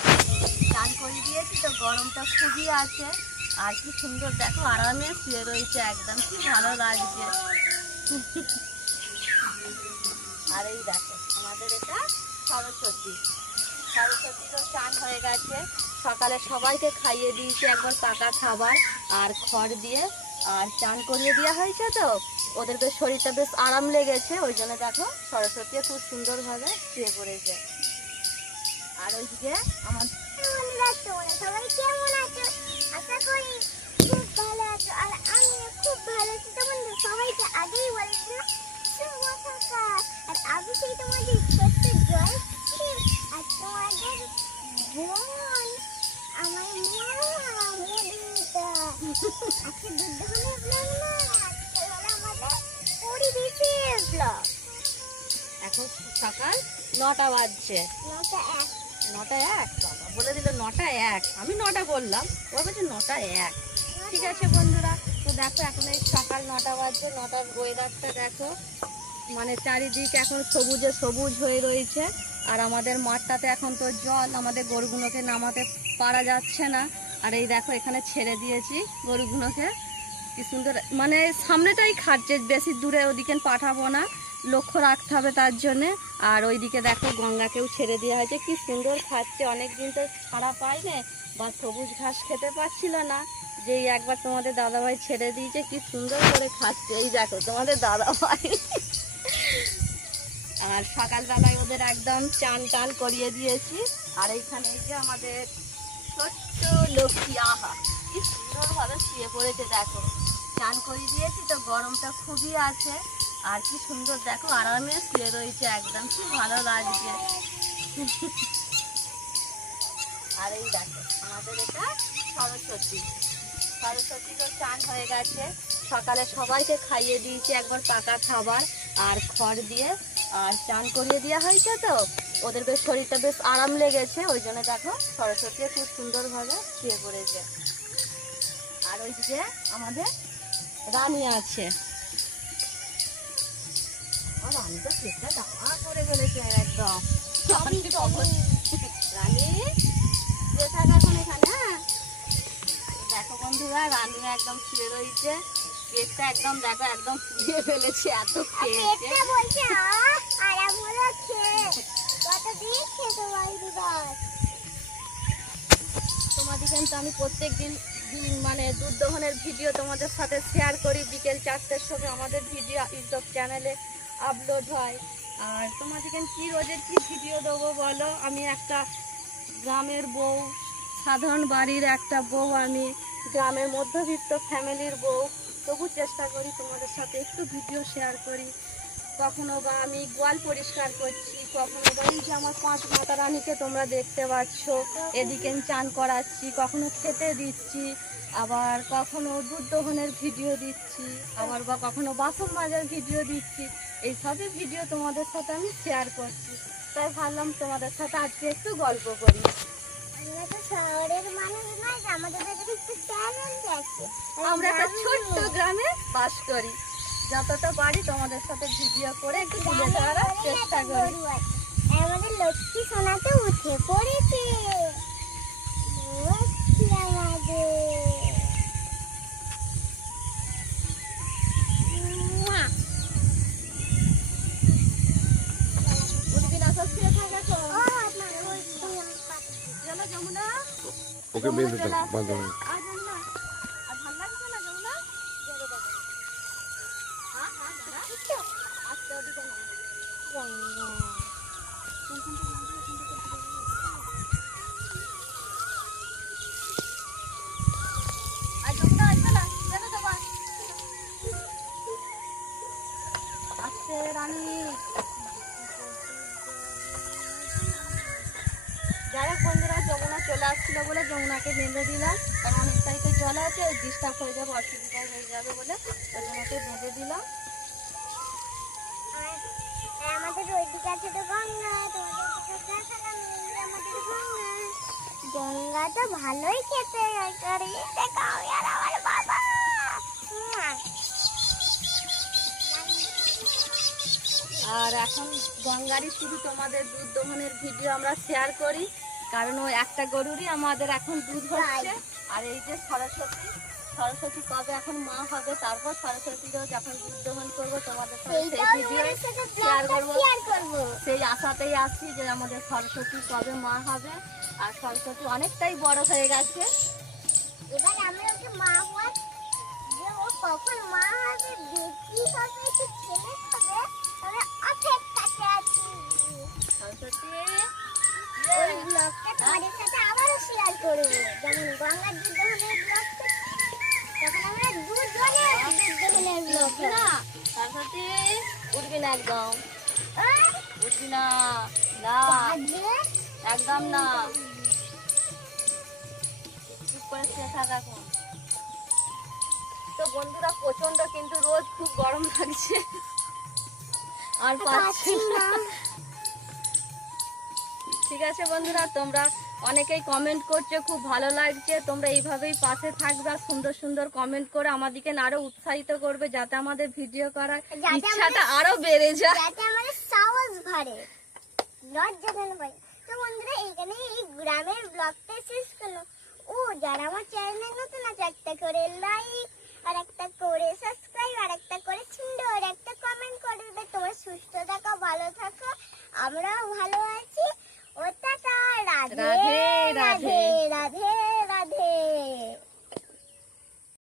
দেখো স্নান করে দিয়েছি তো, গরমটা খুবই আছে। আর কি সুন্দর দেখো আরামে শুয়ে রয়েছে, একদম কি ভালো লাগছে। আর এই দেখো আমাদের এটা সরস্বতী। সরস্বতী তো স্নান হয়ে গেছে, সকালে সবাইকে খাইয়ে দিয়েছে একবার পাকা খাবার আর খড় দিয়ে, আর চান করিয়ে দেওয়া হয়েছে তো ওদের বেশ শরীরটা বেশ আরাম লেগেছে, ওই জন্য দেখো সরস্বতী খুব সুন্দরভাবে শুয়ে পড়েছে। আর ওইদিকে আমার সবাই কেমন আছো? আশা করি খুব ভালো আছো। আর আমি খুব ভালো আছি। তোমাদের সবাইকে আগেই বলেছিলাম শুভ সকাল। আর আমি সেই তোমাদের ছোট্ট জয় আর তোমাদের বোন আমার আজকে দুধ ব্লগ না, আজকে হলো আমাদের পরিবেশের ব্লগ। এখন সকাল 9টা বাজছে। 9টা 1। 9টা 1 বাবা বলে দিল 9টা 1, আমি 9টা বললাম, ও বলছে 9টা 1। ঠিক আছে বন্ধুরা, তো দেখো এখন এই সকাল 9টা বাজছে। 9টার ওয়েদারটা দেখো, মানে চারিদিক এখন সবুজে সবুজ হয়ে রয়েছে। আর আমাদের মাঠটাতে এখন তো জল, আমাদের গরুগুলোকে নামাতে পারা যাচ্ছে না। আর এই দেখো এখানে ছেড়ে দিয়েছি গরুগুলোকে, কি সুন্দর, মানে সামনেটাই খাচ্ছে, বেশি দূরে ওদিকে পাঠাবো না, লক্ষ্য রাখতে হবে তার জন্যে। আর ওইদিকে দেখো গঙ্গাকেও ছেড়ে দেওয়া হয়েছে, কি সুন্দর খাচ্ছে। অনেক দিন তো ছাড়া পাইনি বা সবুজ ঘাস খেতে পাচ্ছিল না, যেই একবার তোমাদের দাদাভাই ছেড়ে দিয়েছে কি সুন্দর করে খাচ্ছে। এই দেখো তোমাদের দাদাভাই। আর সকালবেলায় ওদের একদম চান টান করিয়ে দিয়েছি। আর এইখানে এই যে আমাদের ছোট্ট লক্ষ্মী, আহা কি সুন্দরভাবে শুয়ে পড়েছে দেখো, চান করিয়ে দিয়েছি তো, গরমটা খুবই আছে। আর কি সুন্দর দেখো আরামে শুয়ে রয়েছে, একদম কি ভালো লাগছে। আর এই দেখো আমাদের এটা সরস্বতী। সরস্বতী তো চান হয়ে গেছে, সকালে সবাইকে খাইয়ে দিয়েছি একবার পাকা খাবার আর খড় দিয়ে, আর চান করিয়ে দেওয়া হয়েছে তো ওদের বেশ শরীরটা বেশ আরাম লেগেছে, ওই জন্য দেখো সরস্বতী খুব সুন্দরভাবে শুয়ে পড়েছে। আর ওইদিকে আমাদের রানী আছে, রানী তো পেটটা দাঁড়া করে ফেলেছে একদম। রানী শুয়ে থাকা এখন এখানে। হ্যাঁ দেখো বন্ধুরা রানী একদম শুয়ে রয়েছে, পেটটা একদম দেখো একদম ফুলিয়ে ফেলেছে, এত খেয়েছে। তোমাদের কিন্তু আমি প্রত্যেক দিন মানে দুধ দহনের ভিডিও তোমাদের সাথে শেয়ার করি, বিকেল 4টের সময় আমাদের ভিডিও ইউটিউব চ্যানেলে আপলোড হয়। আর তোমাদেরকে কি রোজের কি ভিডিও দেবো বলো, আমি একটা গ্রামের বউ, সাধারণ বাড়ির একটা বউ, আমি গ্রামের মধ্যবিত্ত ফ্যামিলির বউ, তবু চেষ্টা করি তোমাদের সাথে একটু ভিডিও শেয়ার করি। কখনো বা আমি গোয়াল পরিষ্কার করছি, কখনো বা এই যে আমার 5 মাতা রানীকে তোমরা দেখতে পাচ্ছ, এদিকে চান করাচ্ছি, কখনো খেতে দিচ্ছি, আবার কখনো দুধ দহনের ভিডিও দিচ্ছি, আবার বা কখনো বাসন মাজার ভিডিও দিচ্ছি। এই সবই ভিডিও তোমাদের সাথে আমি শেয়ার করছি, তাই ভাবলাম তোমাদের সাথে আজকে একটু গল্প করি। আমরা তো শহরের মানুষ নয়, আমাদের ভেতরে একটু ট্যালেন্ট আছে। আমরা একটা ছোট্ট গ্রামে বাস করি, যতটা পারি তোমাদের সাথে ভিডিও করে একটু তুলে ধরার চেষ্টা করি। আমাদের লক্ষ্মী সোনাতে উঠে পড়েছে, লক্ষ্মী আমাদের। ওকে বেঁধে দাও, বাঁধো না। যাই হোক বন্ধুরা, যমুনা চলে আসছিল বলে যমুনাকে বেঁধে দিলাম, কারণ অনেকটাই তো জল আছে, ডিস্টার্ব হয়ে যাবে, অসুবিধা হয়ে যাবে বলে যমুনাকে বেঁধে দিলাম। আমাদের ওইদিকে আছে তো গঙ্গা, আমাদের গঙ্গা। গঙ্গা তো ভালোই খেতে করে, দেখাও আর আমার বাবা। আর এখন গঙ্গারই শুধু তোমাদের দুধ দহনের ভিডিও আমরা শেয়ার করি, কারণ ওই একটা গরুরই আমাদের এখন দুধ হচ্ছে। আর এই যে সরস্বতী কবে এখন মা হবে, তারপর সরস্বতীরও যখন দুধ দহন করবো তোমাদের সাথে সেই সেইটাও ভিডিও তোমাদের সাথে শেয়ার ব্লগটা করবো। শেয়ার করবো। সেই আশাতেই আছি যে আমাদের সরস্বতী কবে মা হবে। আর সরস্বতী অনেকটাই বড় হয়ে গেছে। এবার আমরা ওকে মা হওয়ার যে ও কখন মা হবে, বেটি হবে কি ছেলে হবে, আমরা অপেক্ষাতে আছি। সরস্বতী ওই ব্লগটা তোমাদের সাথে আবারও শেয়ার করবো, যেমন গঙ্গার দুধ দহনের ব্লগ, তখন আমরা দুজনের দুধ দহনের ব্লগ। উঠবি না, সরস্বতী উঠবি না একদম, উঠবি না, না একদম না, চুপ করে শুয়ে থাক এখন। তো বন্ধুরা প্রচন্ড কিন্তু রোদ, খুব গরম লাগছে আর পাচ্ছি না। ঠিক আছে বন্ধুরা, তোমরা অনেকেই কমেন্ট করছো, খুব ভালো লাগছে। তোমরা এইভাবেই পাশে থাকবে আর সুন্দর সুন্দর কমেন্ট করে আমাদেরকে আরো উৎসাহিত করবে, যাতে আমাদের ভিডিও করার যাতে ইচ্ছাটা আরো বেড়ে যায়। যাতে আমাদের সাহস বাড়ে, লজ্জা যেন পাই। তো বন্ধুরা এইখানে এই গ্রামের ব্লগটা শেষ করলো। ও যারা আমার চ্যানেলে নতুন আছে, একটা করে লাইক